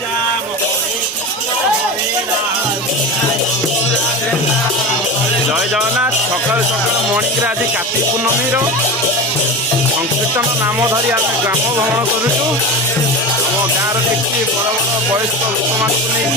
जय जगन्नाथ सकाल सकाल मॉर्निंग आज कार्तिक पूर्णमी संकीर्तन नाम धरी आम ग्राम भ्रमण करुचु आम गाँव किसी बड़ बड़ वयस्क लोक मान नहीं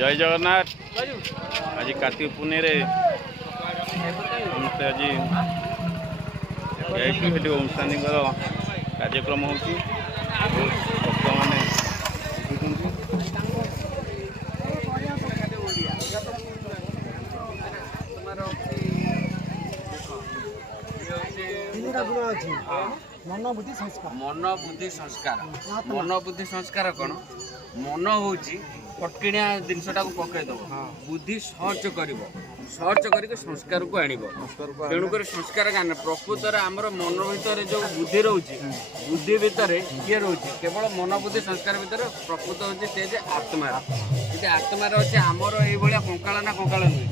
जय जगन्नाथ आज कार्तिक पूर्णिमे समस्ते आज ओम शांति कार्यक्रम हो भक्त मैंने मन बुद्धि संस्कार कौन मन हूँ फटकिणिया जिनटा को पकईद बुद्धि सर्च कर संस्कार को आण तेणुक संस्कार गान प्रकृत आमर मन भितर जो बुद्धि रोचे बुद्धि भितर किए रोचे केवल मन बुद्धि संस्कार भितर प्रकृत हूँ से आत्मार यदि आत्मार अच्छे आमर ये कंकाल ना कंकाल नुहे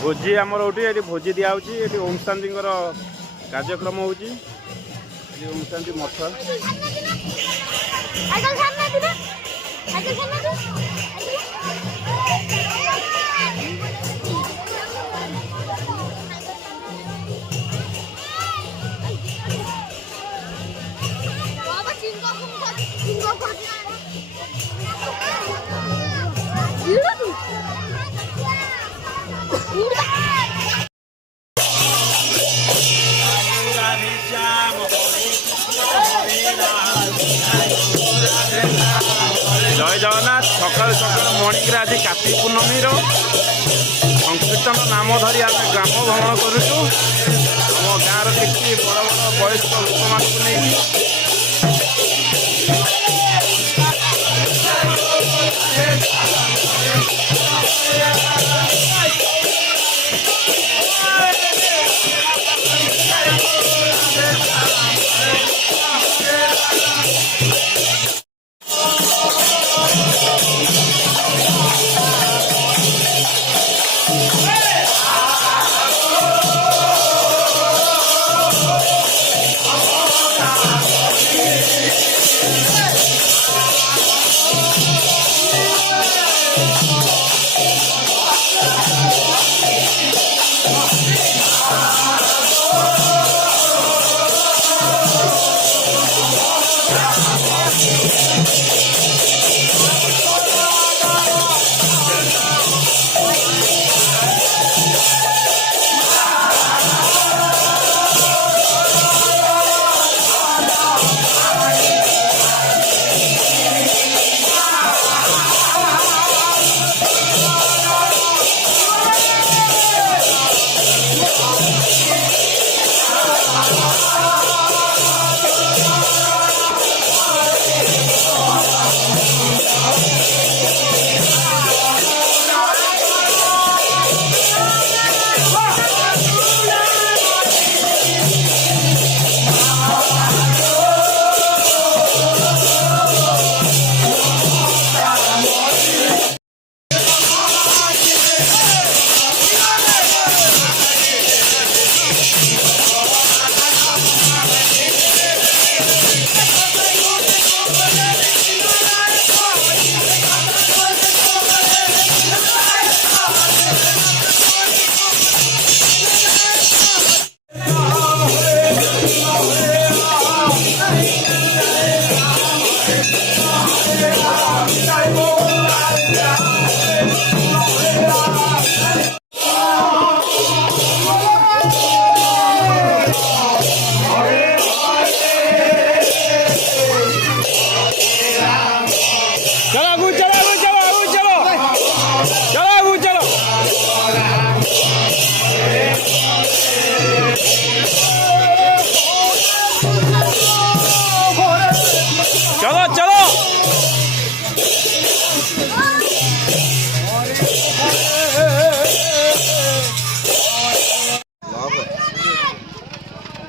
भोजी आमर उठी भोजी दिखाई ओम शांति कार्यक्रम हो ओम शांति मठ जय जगन्नाथ सकाल सकाल मॉर्निंग आज कार्तिक पूर्णमी संकीर्तन नाम धरी आम ग्राम भ्रमण करुचु आम गाँव किसी बड़ बड़ वयस्क लोक मान नहीं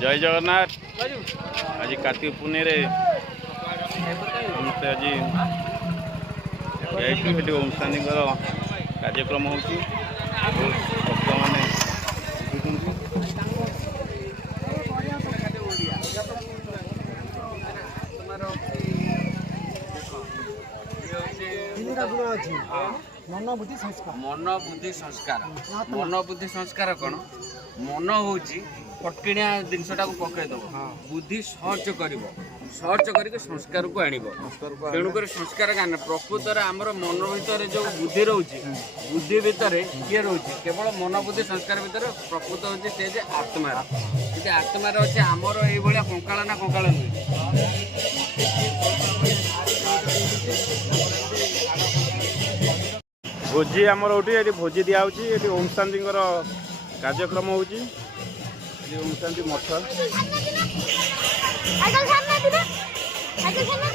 जय जगन्नाथ आज कार्तिक पुनेरे समस्ते आज ये ओम शांति कार्यक्रम हो भक्त मैंने मन बुद्धि संस्कार कौन मन हूँ फटकिणिया जिनटा को पकईदेव बुद्धि सर्च कर सर्च करके संस्कार को आण तेणुक संस्कार गान प्रकृत आमर मन भितर जो बुद्धि रोचे बुद्धि भितर किए रोचे केवल मन बुद्धि संस्कार भितर प्रकृत हूँ से आत्मार यदि आत्मार अच्छे आमर ये कंकाल ना कंकाल नुहे भोजी आमर उठी ये भोजी दिया ये ओम शांति कार्यक्रम हो ओम शांति मठ साइकिल सामने